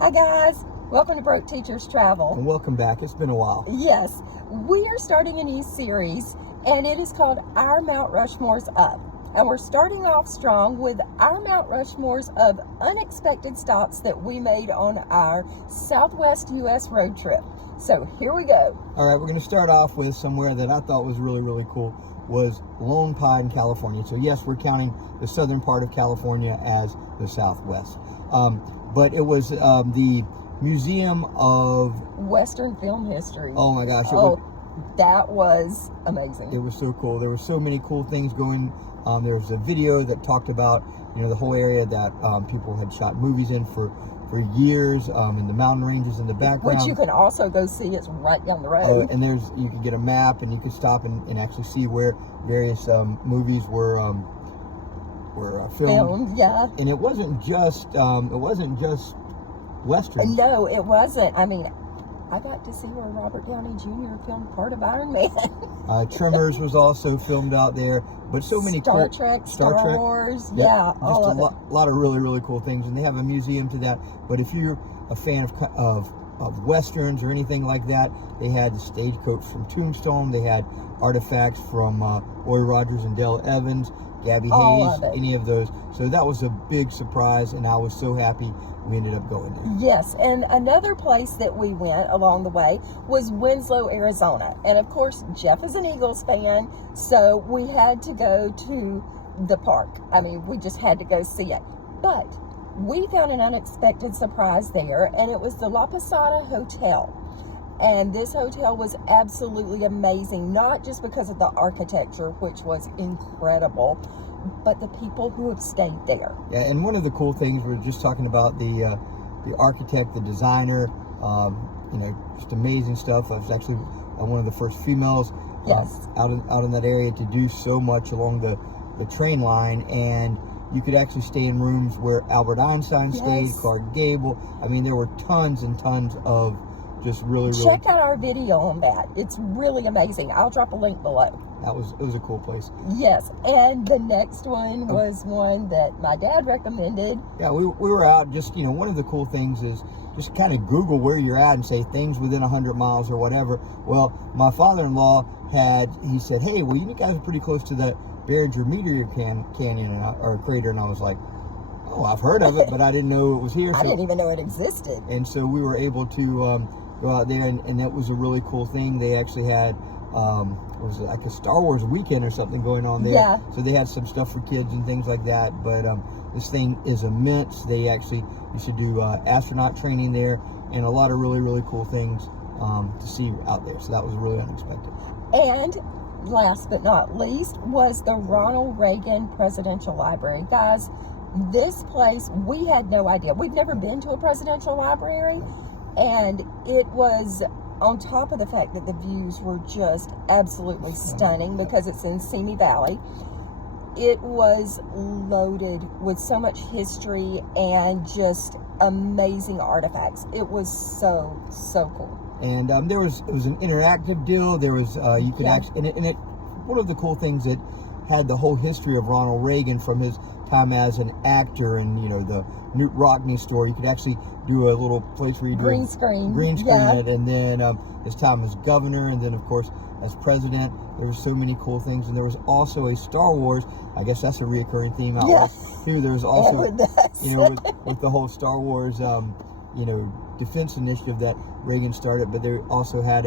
Hi guys, welcome to Broke Teachers Travel. And welcome back. It's been a while. Yes, we are starting a new series and it is called Our Mount Rushmores Up. And we're starting off strong with our Mount Rushmores of unexpected stops that we made on our Southwest U.S. road trip. So here we go. All right, we're going to start off with somewhere that I thought was really cool, was Lone Pine, California. So yes, we're counting the southern part of California as the Southwest. But it was the Museum of Western Film History. Oh my gosh. That was amazing. It was so cool. There were so many cool things going. There was a video that talked about, the whole area that people had shot movies in for years, in the mountain ranges in the background. Which you can also go see. It's right down the road. And you could get a map and you could stop and actually see where various movies were filmed. Yeah. And it wasn't just Western. No, it wasn't. I mean, I got to see where Robert Downey Jr. filmed part of Iron Man. Tremors was also filmed out there, but so many Star Trek, Star Wars, yep, yeah, just all a of it. lot of really cool things, and they have a museum to that. But if you're a fan of westerns or anything like that, they had the stagecoach from Tombstone. They had artifacts from Roy Rogers and Dale Evans, Gabby Hayes, any of those. So that was a big surprise, and I was so happy we ended up going there. Yes, and another place that we went along the way was Winslow, Arizona. And of course, Jeff is an Eagles fan, so we had to go to the park. I mean, we just had to go see it. But we found an unexpected surprise there, and it was the La Posada Hotel. And this hotel was absolutely amazing, not just because of the architecture, which was incredible, but the people who have stayed there. Yeah, and one of the cool things, we were just talking about the architect, the designer, just amazing stuff. I was actually one of the first females out in that area to do so much along the train line, and you could actually stay in rooms where Albert Einstein stayed, Clark Gable. I mean, there were tons and tons of just really check out our video on that. It's really amazing. I'll drop a link below. It was a cool place. Yes, and the next one was one that my dad recommended. Yeah, we were out, just one of the cool things is just kind of Google where you're at and say things within 100 miles or whatever. Well, my father-in-law he said, hey, well, you guys are pretty close to that Barringer meteor canyon or crater, and I was like, oh, I've heard of it, but I didn't know it was here. I didn't even know it existed. And so we were able to go out there, and that was a really cool thing. They actually had was it like a Star Wars weekend or something going on there? Yeah. So they had some stuff for kids and things like that. But this thing is immense. They actually used to do astronaut training there, and a lot of really cool things to see out there. So that was really unexpected. And last but not least was the Ronald Reagan Presidential Library. Guys, this place, we had no idea. We've never been to a presidential library, and it was on top of the fact that the views were just absolutely stunning because it's in Simi Valley. It was loaded with so much history and just amazing artifacts. It was so cool. And it was an interactive deal. There was you could actually, and it one of the cool things, it had the whole history of Ronald Reagan from his time as an actor, and the Newt Rockney story. You could actually do a little place where you green screen it, and then his time as governor, and then of course as president. There were so many cool things, and there was also a Star Wars. I guess that's a reoccurring theme out here. There's also with the whole Star Wars defense initiative that Reagan started, but they also had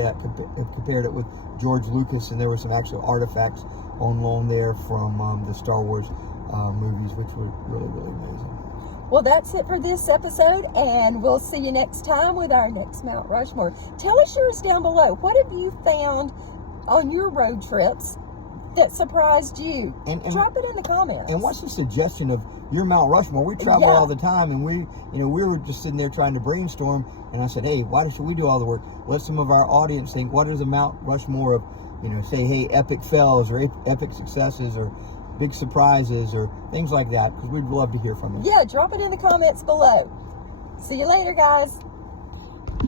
compared it with George Lucas, and there were some actual artifacts on loan there from the Star Wars movies, which were really amazing. Well, that's it for this episode, and we'll see you next time with our next Mount Rushmore. Tell us yours down below. What have you found on your road trips that surprised you? And drop it in the comments. And what's the suggestion of your Mount Rushmore? We travel all the time, and we were just sitting there trying to brainstorm, and I said, hey, why should we do all the work? Let some of our audience think, what is a Mount Rushmore of, say, hey, epic fails or epic successes or big surprises or things like that, because we'd love to hear from you. Yeah, drop it in the comments below. See you later, guys.